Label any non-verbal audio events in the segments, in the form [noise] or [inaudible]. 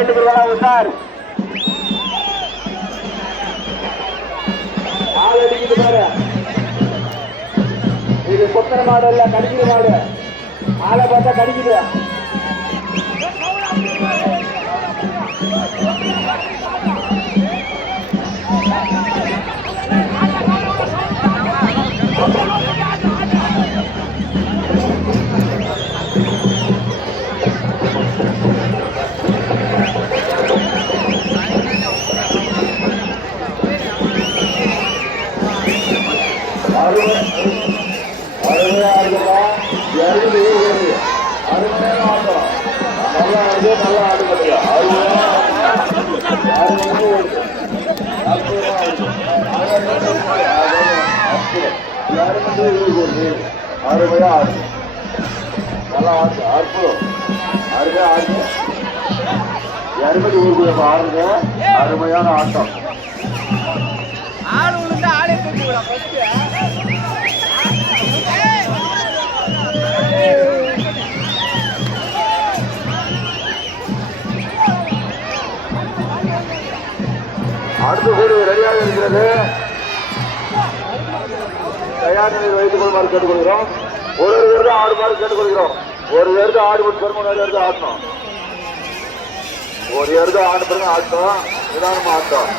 வேண்டுகிறதா உண்டார் ஆள் அடிக்குது பாரு. இது கொத்தன மாடு இல்ல கடிக்கிற மாடு. ஆளை பார்த்தா கடிக்குது. நல்லா இருக்கு நல்லா அருமையா ஆடு நல்லா ஆடு அற்புதம் அருமையா ஆடு அருமையான ஆட்டம் ஆள் விழுந்தா ஆளே தூக்கி விடா ஃபர்ஸ்ட் அடுத்த கூடி ரெடியாக இருக்கிறது. தயார் நிலையில் வைத்துக் கொள்ளுமாறு கேட்டுக்கொள்கிறோம். ஒரு ஒரு பேருக்கு ஆடுமாறு கேட்டுக்கொள்கிறோம். ஒரு பேருக்கு ஆடு போட்டு பெருமாள் பேருக்கு ஆடணும் ஒரு பேருக்கு ஆடு பிறகு ஆட்டம் நிதானமா ஆட்டம்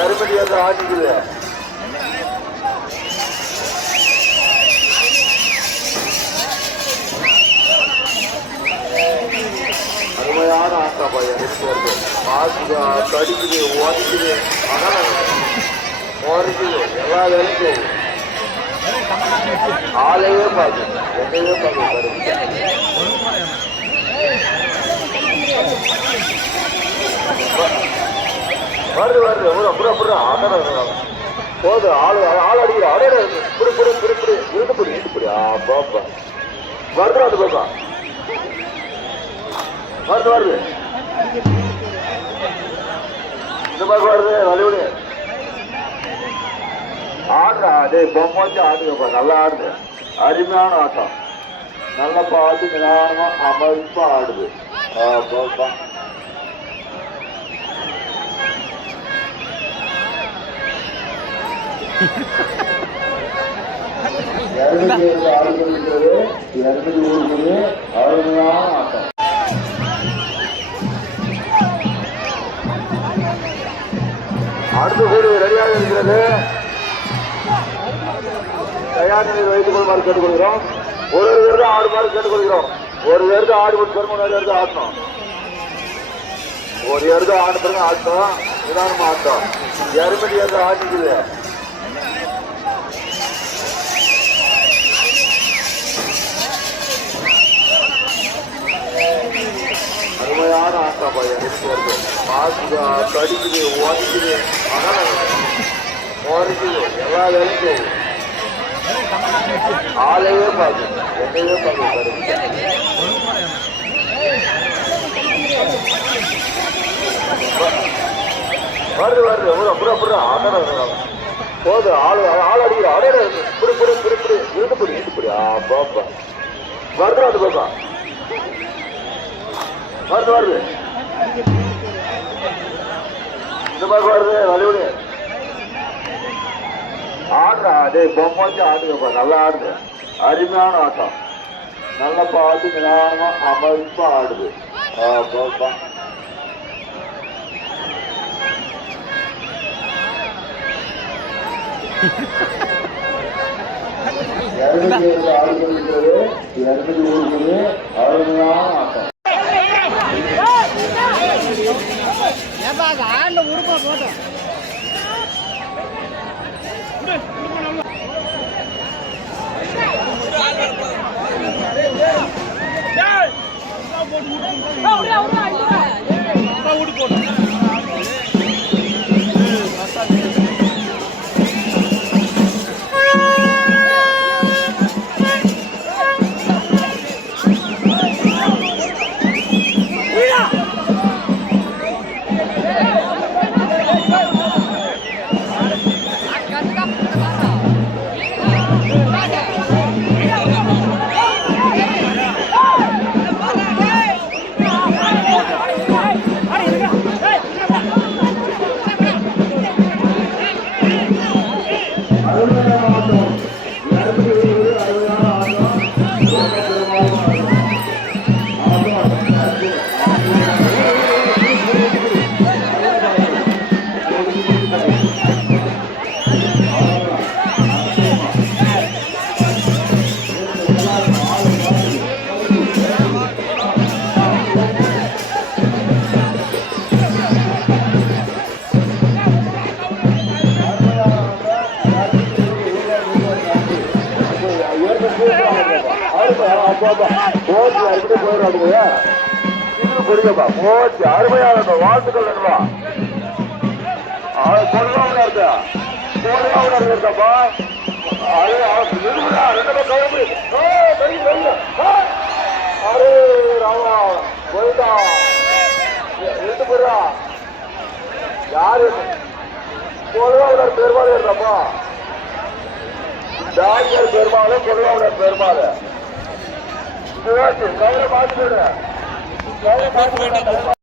எருமடி ஏற்ற ஆடிக்குது அருமையான ஆட்டம் பையன் இருக்கு வருது மாசுது கடிக்குது உதைக்குது ஆனால் உரைக்குது எல்லா வேலைக்கும் செய்யுது ஆளையே பார்க்கும் என்னையே பார்க்கும் பாருங்க வருது வருது. புறா புறா புறா. அதான் போது ஆள் ஆள் அடிக்கிற அடே புடி புடி புடி புடி. இருந்து புடி இருந்து புடி. ஆ பாப்பா. வருது அது பாப்பா. வருது வருது. இந்த மாதிரி வருது வலிவுடி ஆடுறா டேய் பொம்மை வச்சு ஆடுங்கப்பா நல்லா ஆடுது. அருமையான ஆட்டம். நல்லா பார்த்து நிதானமா அமைப்பா ஆடுது. [laughs] இருநூத்தி ஏழு இருநூத்தி அருமையான ஆட்டம். அடுத்த கூடி ரெடியாக இருக்கிறது. தயார் நிலையில் வைத்துக் கொள்ளுமாறு கேட்டுக்கொள்கிறோம். ஒரு ஒரு பேருக்கு ஆடு மாதிரி கேட்டுக்கொள்கிறோம். ஒரு பேருக்கு ஆடு மணி பெருமை ஒரு பேருக்கு ஆடணும் ஒரு பேருக்கு ஆடு பிறகு ஆட்டம். நிதானமா ஆட்டம். எருமடி ஏற்ற ஆடிக்குது அருமையான ஆட்டம் பையன் பாசுதா வருது மாசுது கடிக்குது எல்லா வேலையும் செய்யுது ஆளையே பார்க்கும் என்னையே பார்க்கும் வருது வருது புறா புறா புறா அதான் போது ஆள் ஆள் அடிக்கிற அடே புடி புடி புடி புடி இருந்து புடி இருந்து புடி ஆ பாப்பா வருது அது பாப்பா வருது வருது. இந்த மாதிரி வருது வலிவுடி ஆடுறா டேய் பொம்மை வச்சு ஆடுங்கப்பா நல்லா ஆடுது. அருமையான ஆட்டம். நல்லா பார்த்து நிதானமா அமைப்பா ஆடுது. இருநூத்தி ஏழு ஆடுகள் இருக்கிறது. இருநூத்தி ஊருக்கு அருமையான ஆட்டம். ஏப்பா அது ஆண்ட போட்டு போட்டோம் போப்பா போச்சு அருமையான வாழ்த்துக்கள் நண்பா அவன் இருக்க கொள்ளாமல் இருக்கப்பா அது இருமுடா ரெண்டு பேர் அரே ராமா போயிட்டா யாரு பெருமாள் இருக்கப்பா டாக்டர் பெருமாள் கொள்ளாமல் பெருமாள். போச்சு கவலை பார்த்துட்டு கவலை பார்த்துட்டு